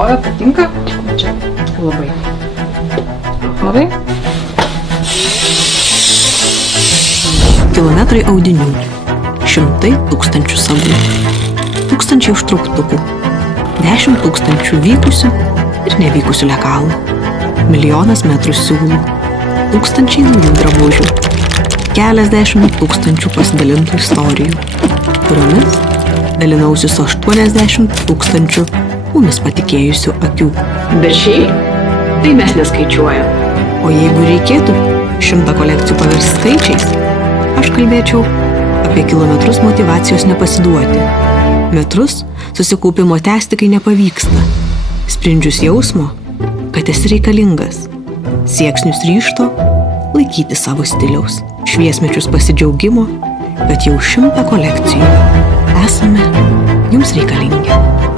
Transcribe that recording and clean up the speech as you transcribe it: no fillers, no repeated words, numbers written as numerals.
spalvovė patinka. Čia labai. Gerai. Kilometrai audinių, 100 tūkstančių sagų, 1000 užtrauktukų, 10 000 vykusių ir nevykusių lekalų, 1 milijonas metrų siūlų, 1000 naujų drabužių, keliasdešimt tūkstančių pasidalintų istorijų, kuriomis dalinausi su 80 000 mumis patikėjusių akių. Bet šiaip, tai mes neskaičiuojam. O jeigu reikėtų 100 kolekcijų paversti skaičiais, aš kalbėčiau apie kilometrus motyvacijos nepasiduoti, metrus susikaupimo tęsti, kai nepavyksta, sprindžius jausmo, kad esi reikalingas, sieksnius ryžto laikyti savo stiliaus, šviesmečius pasidžiaugimo, kad jau 100 kolekcijų esame jums reikalingi.